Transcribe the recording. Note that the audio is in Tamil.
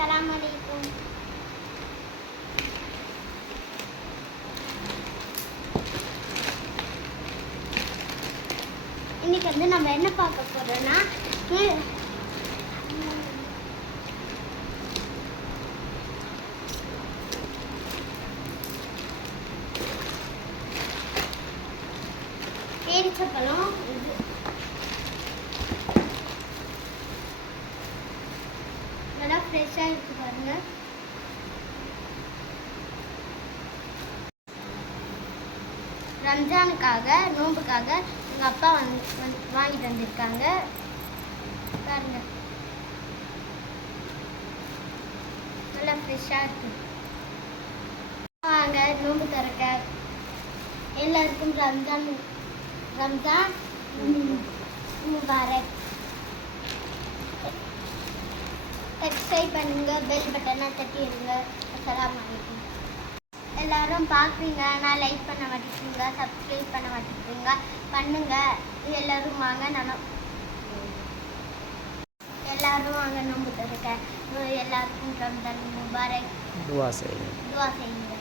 அஸ்ஸலாமு அலைக்கும். இன்னைக்கு வந்து நம்ம என்ன பார்க்க போறோம்னா பேரிச்சப்பழம். இது நல்லா ஃப்ரெஷ்ஷாக இருக்கு பாருங்க. ரம்ஜானுக்காக நோம்புக்காக எங்கள் அப்பா வாங்கிட்டு வந்திருக்காங்க பாருங்க. நல்லா ஃப்ரெஷ்ஷாக இருக்கு. வாங்க நோம்பு திறக்க. எல்லாருக்கும் ரம்ஜான் முபாரக். சப்ஸ்கிரைப் பண்ணுங்க, பெல் பட்டனை தட்டிடுங்க. அஸ்ஸலாமு அலைக்கும். எல்லாரும் பார்க்குறீங்க, நான் லைக் பண்ண மாட்டேங்கிறீங்க, சப்ஸ்கிரைப் பண்ண மாட்டேங்கிறீங்க. பண்ணுங்க. எல்லாரும் வாங்க. எல்லாரும் வாங்க நோம்பு திறக்க. எல்லாருக்கும் ரம்ஜான் முபாரக். துவா செய்யுங்க.